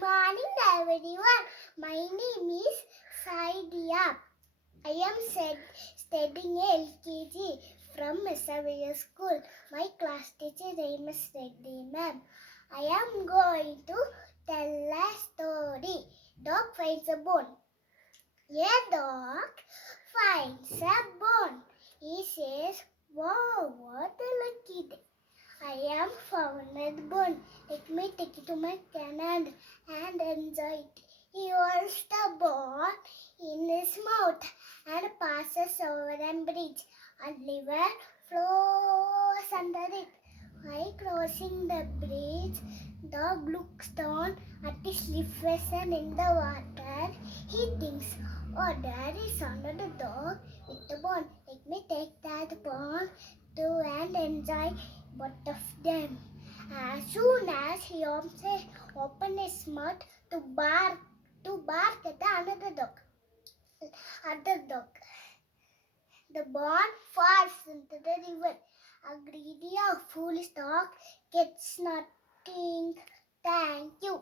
morning, everyone. My name is Saidia. I am studying LKG from Xavier School. My class teacher name is Reddy ma'am. I am going to tell a story. Dog finds a bone. A dog finds a bone. He says, "Wow, what a lucky day. I am found a bone. Let me take it to my cannon and enjoy it." He holds the bone in his mouth and passes over a bridge. A river flows under it. While crossing the bridge, dog looks down at his reflection in the water. He thinks, "Oh, there is another dog with a bone. Let me take that bone too and enjoy both of them." As soon as he opened his mouth to bark at the other dog, the bone falls into the river. A greedy or foolish dog gets nothing. Thank you.